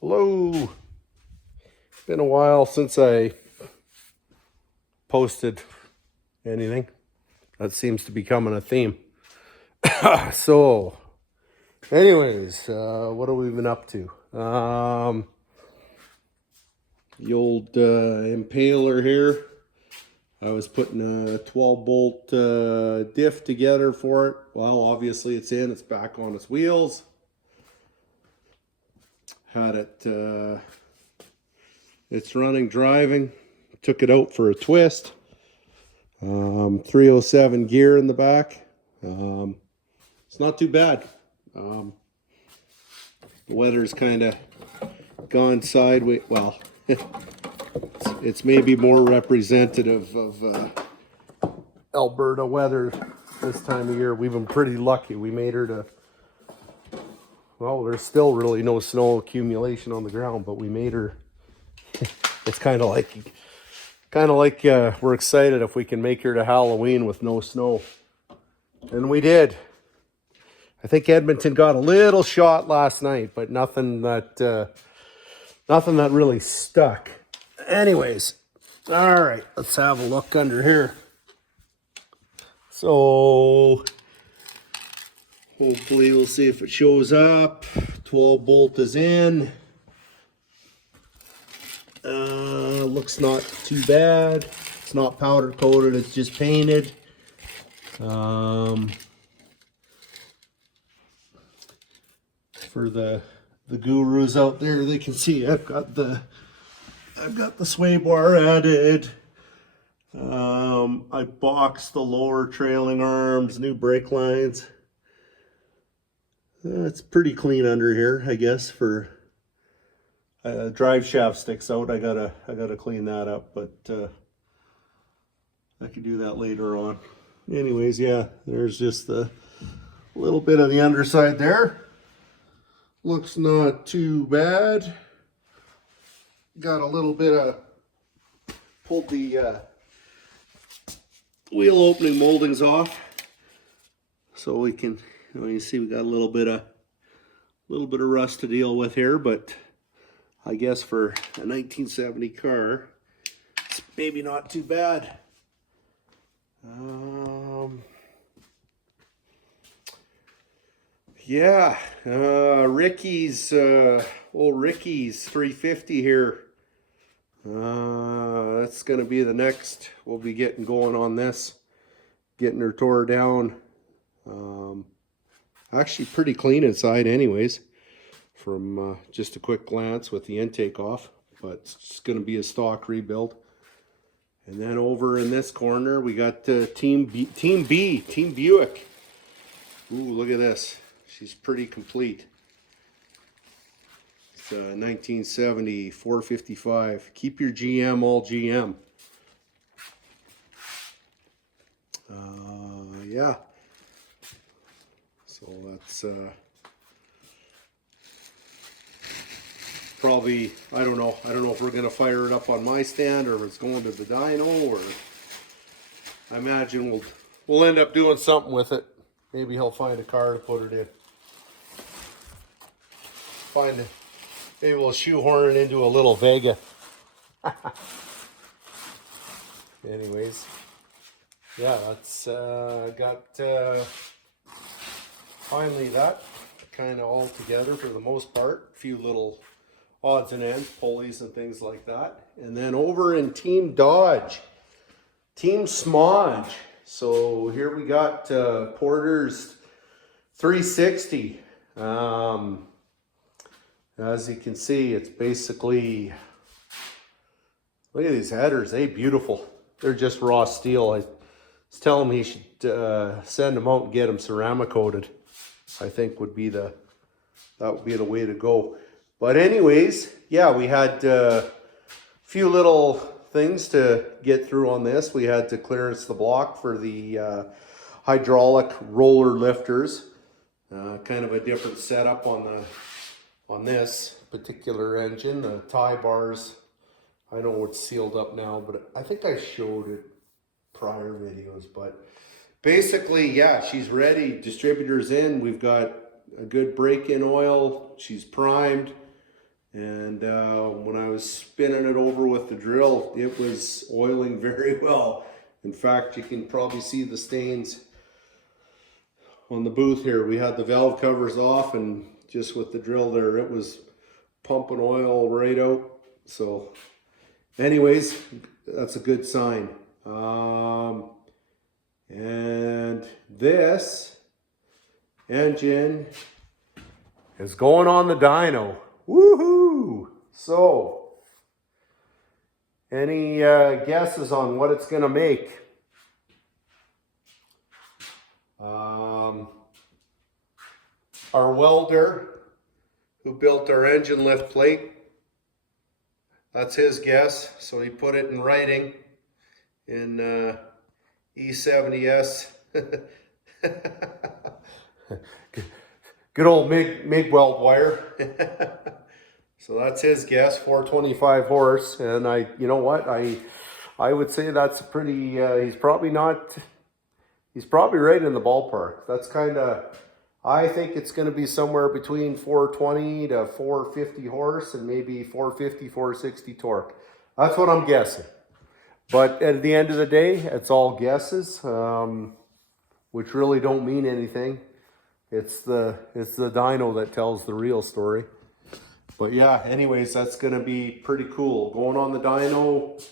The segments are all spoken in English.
Hello. Been a while since I posted anything. That seems to be becoming a theme. So, anyways, what have we been up to? The old impaler here. I was putting a 12 bolt diff together for it. Well, obviously it's in. It's back on its wheels. Had it. It's running, driving. Took it out for a twist. 307 gear in the back. It's not too bad. The weather's kind of gone sideways. Well, it's maybe more representative of Alberta weather this time of year. We've been pretty lucky. We made her to, well, there's still really no snow accumulation on the ground, but we made her. It's kind of like we're excited if we can make her to Halloween with no snow. And we did. I think Edmonton got a little shot last night, but nothing that really stuck. Anyways, all right, let's have a look under here. So hopefully we'll see if it shows up. 12 bolt is in. Looks not too bad. It's not powder coated, it's just painted. For the gurus out there, they can see I've got the sway bar added. I boxed the lower trailing arms, new brake lines. It's pretty clean under here, I guess. For drive shaft sticks out. I gotta clean that up, but I could do that later on. Anyways, yeah, there's just a little bit of the underside there. Looks not too bad. Got a little bit of, pulled the wheel opening moldings off, so we can, you see we got a little bit of rust to deal with here, but I guess for a 1970 car, it's maybe not too bad. Yeah, Ricky's, old Ricky's 350 here. That's going to be the next. We'll be getting going on this, getting her tore down. Actually pretty clean inside anyways, from just a quick glance with the intake off, but it's just going to be a stock rebuild. And then over in this corner, we got Team Buick. Ooh, look at this. She's pretty complete. It's 1970 455. Keep your GM all GM. Yeah. So that's probably, I don't know if we're gonna fire it up on my stand or if it's going to the dyno, or I imagine we'll end up doing something with it. Maybe he'll find a car to put it in. Maybe we'll shoehorn it into a little Vega. Anyways, yeah, that's got finally that kind of all together for the most part. A few little odds and ends, pulleys and things like that. And then over in Team Dodge, Team Smodge. So here we got Porter's 360. As you can see, it's basically, look at these headers, they beautiful. They're just raw steel. I was telling him he should send them out and get them ceramic coated. I think that would be the way to go. But anyways, yeah, we had a few little things to get through on this. We had to clearance the block for the hydraulic roller lifters. Kind of a different setup on this particular engine. The tie bars, I know it's sealed up now, but I think I showed it prior videos. But basically, yeah, she's ready. Distributor's in. We've got a good break-in oil. She's primed. And when I was spinning it over with the drill, it was oiling very well. In fact, you can probably see the stains on the booth here. We had the valve covers off, and just with the drill there, it was pumping oil right out. So anyways, that's a good sign. And this engine is going on the dyno. Woohoo! So, any guesses on what it's going to make? Our welder who built our engine lift plate, that's his guess. So he put it in writing in E70S. Good old MIG weld wire. So that's his guess, 425 horse. And you know what? I would say that's a pretty, he's probably right in the ballpark. That's kind of, I think it's going to be somewhere between 420 to 450 horse and maybe 450, 460 torque. That's what I'm guessing. But at the end of the day, it's all guesses, which really don't mean anything. It's the dyno that tells the real story. But yeah, anyways, that's going to be pretty cool. Going on the dyno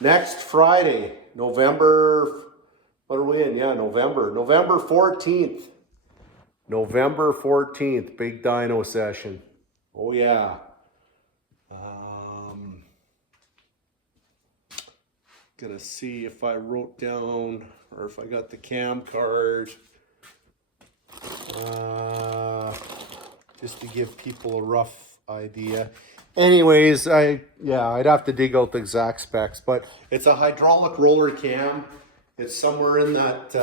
next Friday, November, what are we in? Yeah, November 14th. November 14th, big dyno session. Oh yeah. Gonna see if I wrote down or if I got the cam card. Just to give people a rough idea. Anyways, I'd have to dig out the exact specs, but it's a hydraulic roller cam. It's somewhere in that,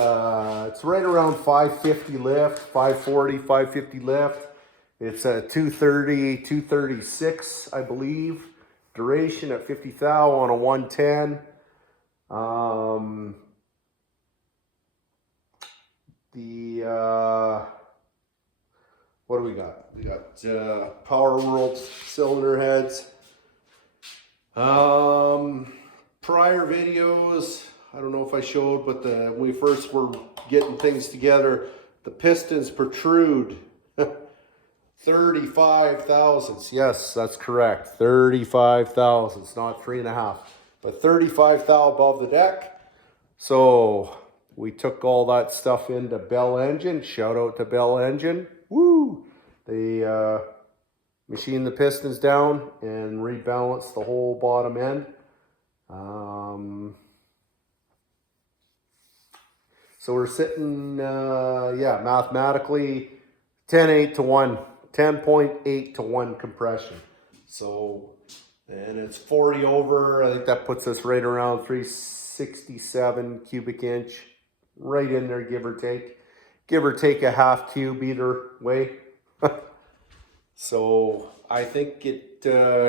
it's right around 550 lift, 540, 550 lift. It's a 230, 236, I believe. Duration at 50 thou on a 110. What do we got? We got Power World cylinder heads. Prior videos, I don't know if I showed, but when we first were getting things together, the pistons protrude 35 thousandths. Yes, that's correct. 35 thousandths, not 3.5, but 35 thou above the deck. So we took all that stuff into Bell Engine. Shout out to Bell Engine. Woo! They machined the pistons down and rebalanced the whole bottom end. So we're sitting, mathematically 10.8 to 1, 10.8 to 1 compression. So, and it's 40 over. I think that puts us right around 367 cubic inch, right in there, give or take. Give or take a half cube either way. So I think it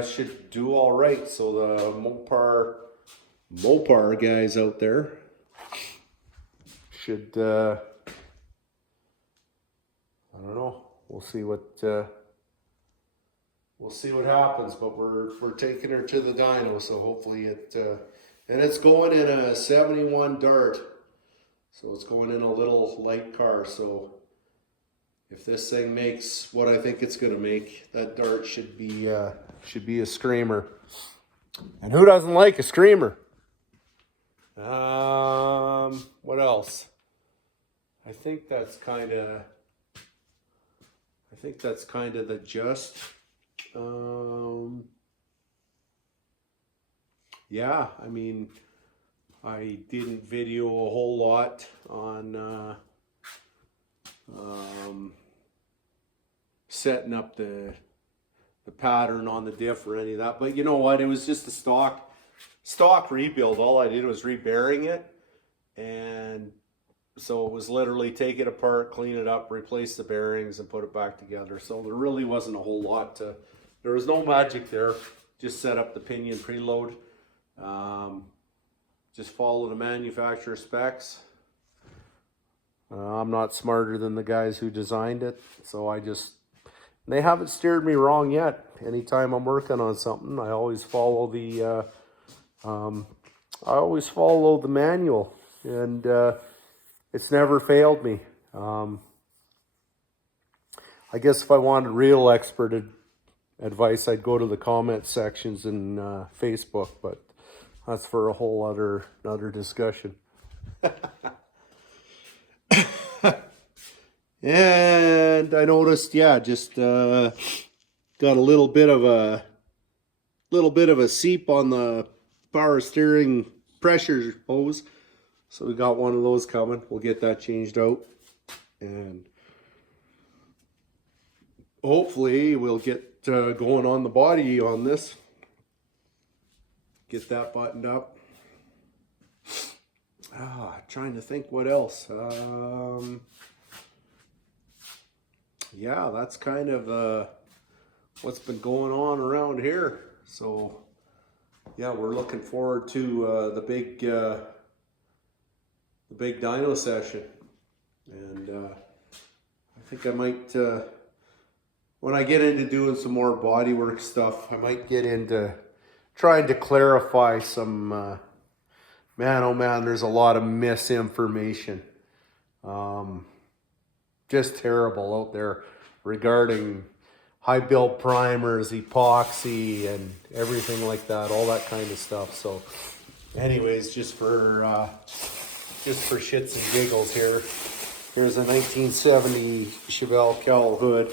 should do all right. So the Mopar guys out there should, I don't know. We'll see what happens, but we're taking her to the dyno, so hopefully it and it's going in a 71 Dart, so it's going in a little light car. So if this thing makes what I think it's going to make, that Dart should be a screamer. And who doesn't like a screamer? What else? I think that's kind of the gist. Yeah, I mean, I didn't video a whole lot on setting up the pattern on the diff or any of that, but you know what? It was just a stock rebuild. All I did was rebearing it, and so it was literally take it apart, clean it up, replace the bearings, and put it back together. So there really wasn't a whole lot there was no magic there. Just set up the pinion preload. Just follow the manufacturer specs. I'm not smarter than the guys who designed it, so I just they haven't steered me wrong yet. Anytime I'm working on something, I always follow the manual, and it's never failed me. I guess if I wanted real expert advice, I'd go to the comment sections in Facebook, but that's for a whole other discussion. And I noticed, just got a little bit of a seep on the power steering pressure hose, so we got one of those coming. We'll get that changed out, and hopefully we'll get going on the body on this. Get that buttoned up. Trying to think what else. Yeah, that's kind of what's been going on around here. So yeah, we're looking forward to the big dyno session, and I think I might when I get into doing some more bodywork stuff, I might get into trying to clarify some man, oh man, there's a lot of misinformation. Just terrible out there regarding high build primers, epoxy, and everything like that, all that kind of stuff. So anyways, just for shits and giggles here, here's a 1970 Chevelle cowl hood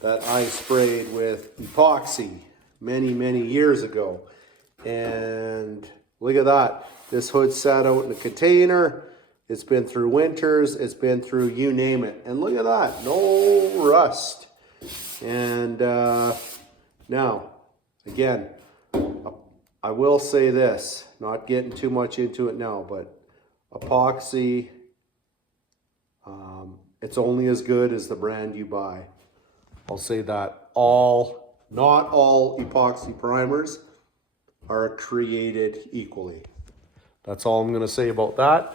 that I sprayed with epoxy many years ago. And look at that. This hood sat out in a container. It's been through winters. It's been through you name it. And look at that. No rust. And now, again, I will say this. Not getting too much into it now, but epoxy, it's only as good as the brand you buy. I'll say that. Not all epoxy primers are created equally. That's all I'm going to say about that.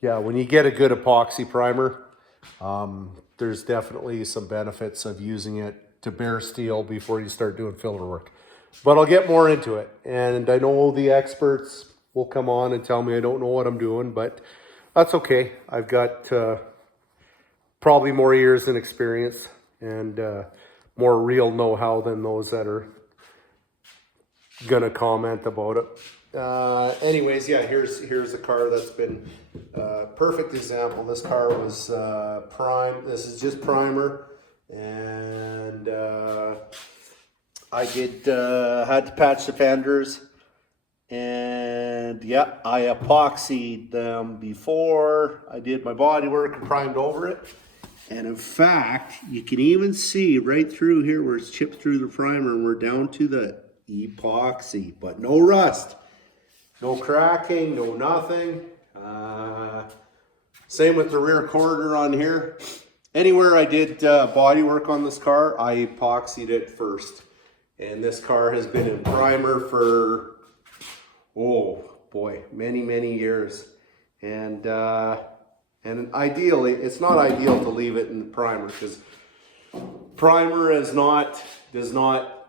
Yeah, when you get a good epoxy primer, there's definitely some benefits of using it to bare steel before you start doing filler work. But I'll get more into it. And I know the experts will come on and tell me I don't know what I'm doing, but that's okay. I've got probably more years in experience and more real know-how than those that are gonna comment about it. Anyways, yeah, here's a car that's been perfect example. This car was prime. This is just primer, and I had to patch the fenders, and yeah, I epoxied them before I did my body work and primed over it. And in fact, you can even see right through here where it's chipped through the primer, and we're down to the epoxy, but no rust, no cracking, no nothing. Same with the rear quarter on here. Anywhere I did body work on this car, I epoxied it first. And this car has been in primer for, oh boy, many years. And ideally, it's not ideal to leave it in the primer, because primer does not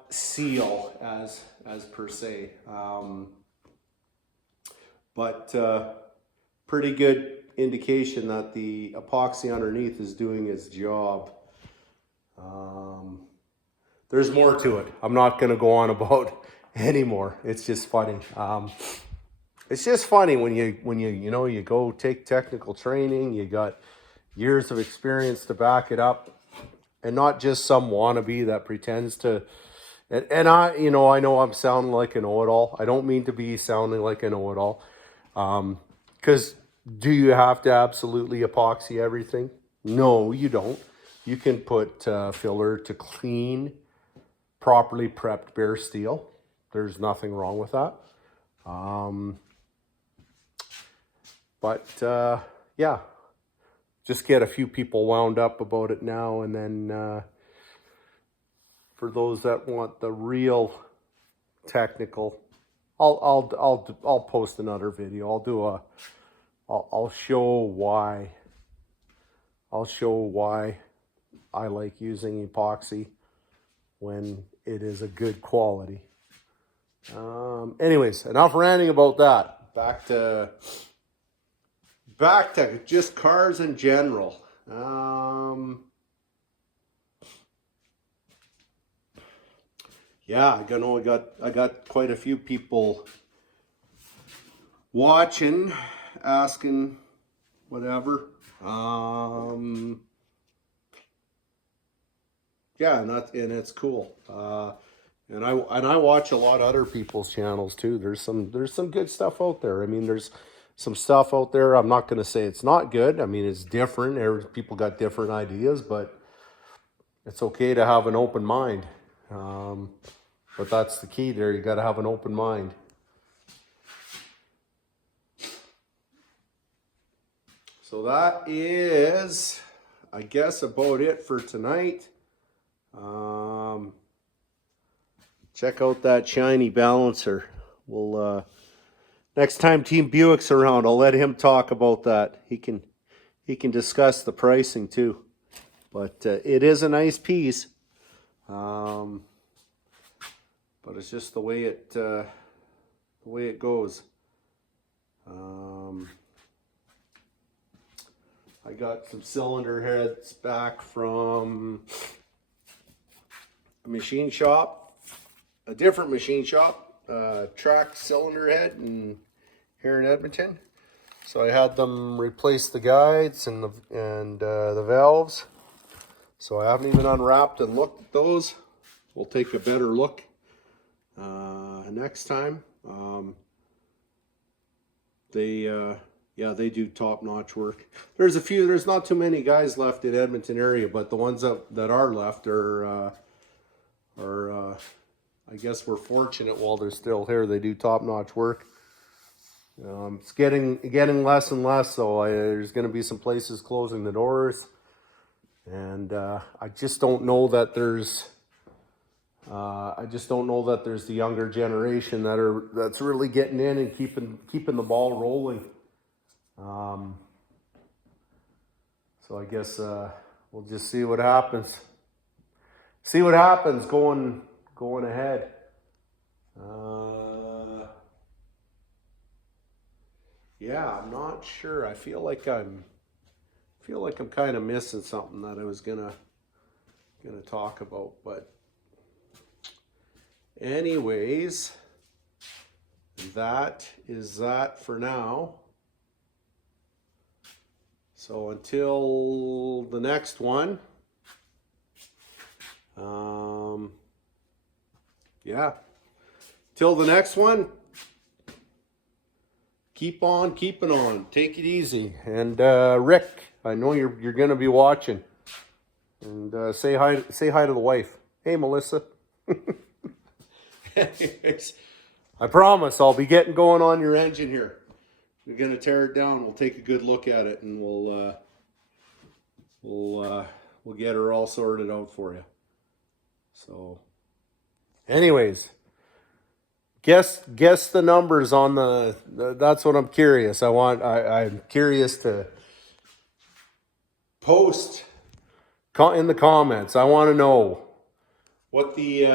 seal as per se, but pretty good indication that the epoxy underneath is doing its job. There's more to it. I'm not going to go on about anymore. It's just funny. It's just funny when you go take technical training. You got years of experience to back it up, and not just some wannabe that pretends to. And I know I'm sounding like a know-it-all. I don't mean to be sounding like a know-it-all. Because do you have to absolutely epoxy everything? No, you don't. You can put filler to clean properly prepped bare steel. There's nothing wrong with that. Yeah, just get a few people wound up about it now, and then for those that want the real technical, I'll post another video. I'll show why I'll show why I like using epoxy when it is a good quality. Anyways, enough ranting about that. Back to just cars in general. Yeah, I got quite a few people watching, asking whatever. Yeah, and it's cool. And I watch a lot of other people's channels too. There's some good stuff out there. I mean, there's some stuff out there. I'm not going to say it's not good. I mean, it's different. People got different ideas, but it's okay to have an open mind. But that's the key there. You got to have an open mind. So that is, I guess, about it for tonight. Check out that shiny balancer. We'll next time Team Buick's around, I'll let him talk about that. He can discuss the pricing too. But it is a nice piece. But it's just the way it goes. I got some cylinder heads back from a machine shop, a different machine shop, track cylinder head here in Edmonton. So I had them replace the guides and the valves. So I haven't even unwrapped and looked at those. We'll take a better look next time. They do top-notch work. There's not too many guys left in Edmonton area, but the ones that are left are I guess we're fortunate while they're still here. They do top-notch work. It's getting less and less, so there's going to be some places closing the doors, and I just don't know that there's the younger generation that's really getting in and keeping the ball rolling. So I guess we'll just see what happens. See what happens going ahead. Yeah, I'm not sure. I feel like I'm kind of missing something that I was gonna talk about, but anyways, that is that for now. So until the next one, till the next one, keep on keeping on. Take it easy. And Rick, I know you're going to be watching. And say hi to the wife. Hey, Melissa. I promise I'll be getting going on your engine here. We're going to tear it down. We'll take a good look at it, and we'll get her all sorted out for you. So, anyways, guess the numbers on the that's what I'm curious. I'm curious to post in the comments. I want to know what you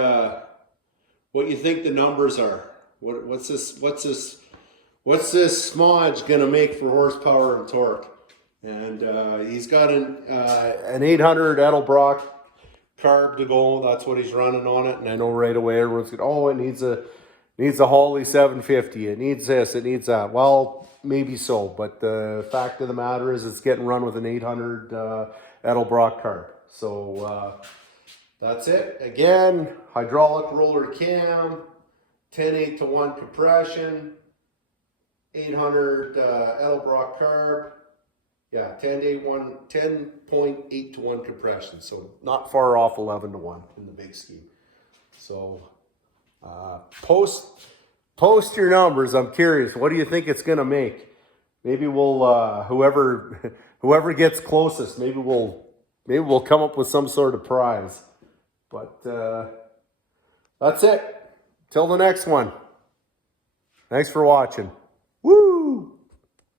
think the numbers are. What's this Smodge gonna make for horsepower and torque? And he's got an 800 Edelbrock carb to go. That's what he's running on it. And I know right away everyone's going, oh, it needs a Holley 750. It needs this. It needs that. Well, maybe so, but the fact of the matter is it's getting run with an 800 Edelbrock carb. So that's it. Again, hydraulic roller cam, 10:8:1 compression. 800 Edelbrock carb, yeah, 10.8:1 compression, so not far off 11:1 in the big scheme. So post your numbers. I'm curious. What do you think it's gonna make? Maybe we'll whoever gets closest. Maybe we'll come up with some sort of prize. But that's it. Till the next one. Thanks for watching.